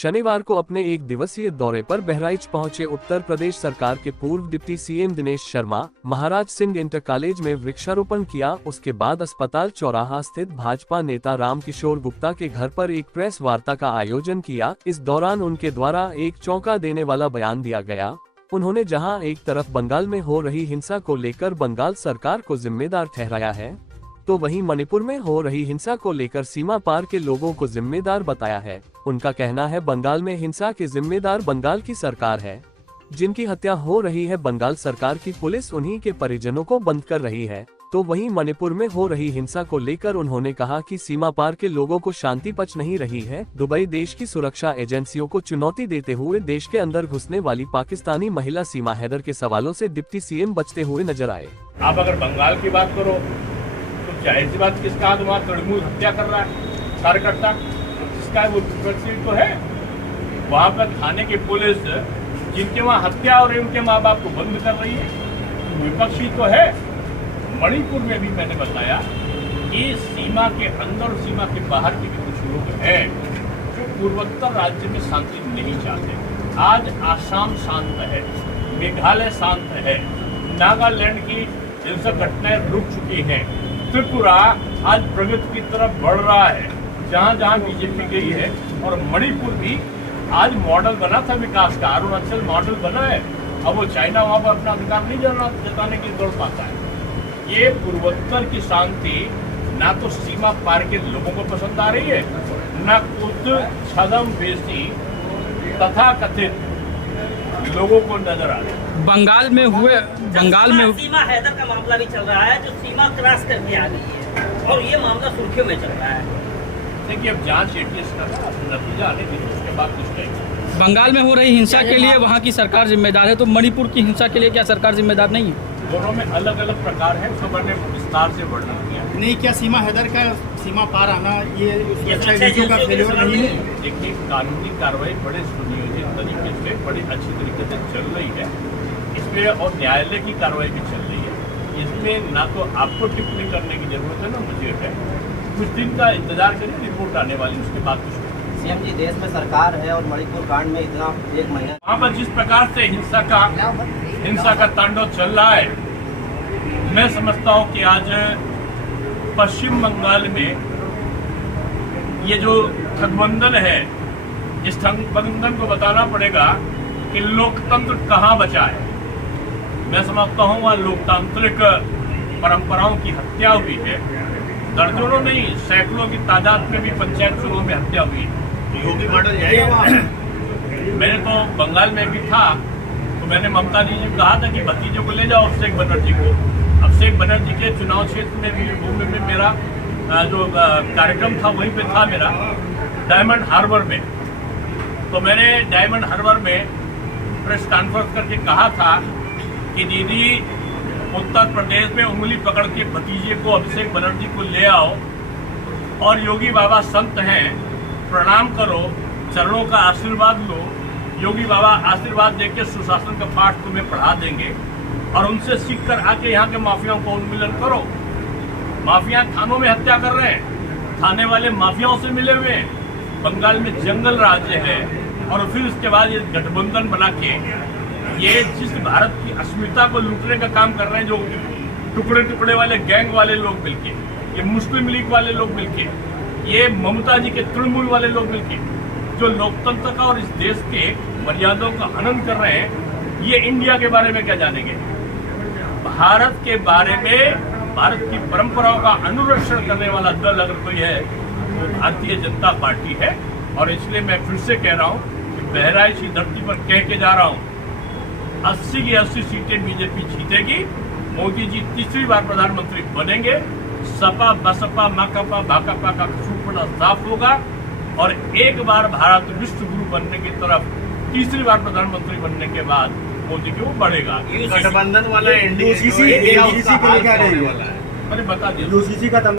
शनिवार को अपने एक दिवसीय दौरे पर बहराइच पहुंचे उत्तर प्रदेश सरकार के पूर्व डिप्टी सीएम दिनेश शर्मा महाराज सिंह इंटर कॉलेज में वृक्षारोपण किया। उसके बाद अस्पताल चौराहा स्थित भाजपा नेता रामकिशोर गुप्ता के घर पर एक प्रेस वार्ता का आयोजन किया। इस दौरान उनके द्वारा एक चौंका देने वाला बयान दिया गया। उन्होंने जहां एक तरफ बंगाल में हो रही हिंसा को लेकर बंगाल सरकार को जिम्मेदार ठहराया है, तो वहीं मणिपुर में हो रही हिंसा को लेकर सीमा पार के लोगों को जिम्मेदार बताया है। उनका कहना है बंगाल में हिंसा के जिम्मेदार बंगाल की सरकार है। जिनकी हत्या हो रही है बंगाल सरकार की पुलिस उन्हीं के परिजनों को बंद कर रही है। तो वहीं मणिपुर में हो रही हिंसा को लेकर उन्होंने कहा कि सीमा पार के लोगों को शांति पच नहीं रही है। दुबई देश की सुरक्षा एजेंसियों को चुनौती देते हुए देश के अंदर घुसने वाली पाकिस्तानी महिला सीमा हैदर के सवालों से डिप्टी सीएम बचते हुए नजर आए। आप अगर बंगाल की बात करो तो जाहिर सी बात किसका हाथ वहाँ तृणमूल हत्या कर रहा है कार्यकर्ता, जिसका वो विपक्षी तो है। वहाँ पर थाने की पुलिस जिनके वहाँ हत्या और उनके माँ बाप को बंद कर रही है, विपक्षी तो है। मणिपुर में भी मैंने बताया कि सीमा के अंदर और सीमा के बाहर के भी कुछ लोग हैं जो पूर्वोत्तर राज्य में शांति नहीं चाहते। आज आसाम शांत है, मेघालय शांत है, नागालैंड की हिंसक घटनाएं रुक चुकी हैं, त्रिपुरा आज प्रगति की तरफ बढ़ रहा है जहां जहां बीजेपी गई है, और मणिपुर भी आज मॉडल बना था विकास का। अरुणाचल मॉडल बना है। अब वो चाइना वहां पर अपना अधिकार नहीं जताने की दौड़ पाता है। ये पूर्वोत्तर की शांति ना तो सीमा पार के लोगों को पसंद आ रही है, ना खुद छद्मवेशी तथा कथित लोगों को नजर आ रही है। बंगाल में सीमा हैदर का मामला भी चल रहा है जो सीमा क्रॉस करके आ गई है, और ये मामला सुर्खियों में चल रहा है। देखिए अब जांच एटीएस का नतीजा आने दीजिए, उसके बाद कुछ कहेंगे। बंगाल में हो रही हिंसा के लिए वहाँ की सरकार जिम्मेदार है, तो मणिपुर की हिंसा के लिए क्या सरकार जिम्मेदार नहीं है? दोनों में अलग अलग प्रकार है, उसको मैंने विस्तार से वर्णन किया। नहीं, क्या सीमा हैदर का सीमा पार आना ये सुरक्षा एजेंसियों का फेल्योर नहीं है? देखिए कानूनी कार्रवाई बड़े सुनियोजित तरीके से, बड़ी अच्छी तरीके से चल रही है इसमें, और न्यायालय की कार्रवाई भी चल रही है। इसमें ना तो आपको टिप्पणी करने की जरूरत है ना मुझे है। कुछ दिन का इंतजार करिए, रिपोर्ट आने वाली, उसके बाद कुछ। सीएम जी, देश में सरकार है और मणिपुर कांड में इतना एक महीना वहाँ पर जिस प्रकार से हिंसा का तांडव चल रहा है, मैं समझता हूँ कि आज पश्चिम बंगाल में ये जो गठबंधन है, इस गठबंधन को बताना पड़ेगा कि लोकतंत्र कहाँ बचा है। मैं समझता हूँ वहाँ लोकतांत्रिक परंपराओं की हत्या हुई है। दर्जनों नहीं, सैकड़ों की तादाद में भी पंचायत चुनाव में हत्या हुई है। योगी मॉडल जाएगा। मैंने तो बंगाल में भी था, तो मैंने ममता जी को कहा था कि भतीजों को ले जाओ अभिषेक बनर्जी को। अभिषेक बनर्जी के चुनाव क्षेत्र में भी भूमि में मेरा जो कार्यक्रम था वहीं पे था मेरा, डायमंड हार्बर में। तो मैंने डायमंड हार्बर में प्रेस कॉन्फ्रेंस करके कहा था कि दीदी उत्तर प्रदेश में उंगली पकड़ के भतीजे को अभिषेक बनर्जी को ले आओ, और योगी बाबा संत हैं, प्रणाम करो, चरणों का आशीर्वाद लो। योगी बाबा आशीर्वाद देके सुशासन का पाठ तुम्हें पढ़ा देंगे, और उनसे सीख कर आके यहाँ के माफियाओं को उन्मूलन करो। माफिया थानों में हत्या कर रहे हैं, थाने वाले माफियाओं से मिले हुए हैं। बंगाल में जंगल राज्य है, और फिर उसके बाद ये गठबंधन बना के ये जिस भारत की अस्मिता को लूटने का काम कर रहे हैं, जो टुकड़े टुकड़े वाले गैंग वाले लोग मिलके, ये मुस्लिम लीग वाले लोग मिलके, ये ममता जी के तृणमूल वाले लोग मिलके जो लोकतंत्र का और इस देश के मर्यादाओं का हनन कर रहे हैं, ये इंडिया के बारे में क्या जानेंगे? भारत के बारे में, भारत की परंपराओं का अनुरक्षण करने वाला दल अगर कोई है तो भारतीय जनता पार्टी है। और इसलिए मैं फिर से कह रहा हूँ कि बहराइच की धरती पर कह के जा रहा हूँ, 80 की 80 सीटें बीजेपी जीतेगी। मोदी जी तीसरी बार प्रधानमंत्री बनेंगे। सपा बसपा माकपा भाकपा का सूपड़ा साफ होगा, और एक बार भारत विश्व गुरु बनने की तरफ तीसरी बार प्रधानमंत्री बनने के बाद मोदी की वो बढ़ेगा। गठबंधन वाला एनडीए मैंने बता दिया। यूसीसी का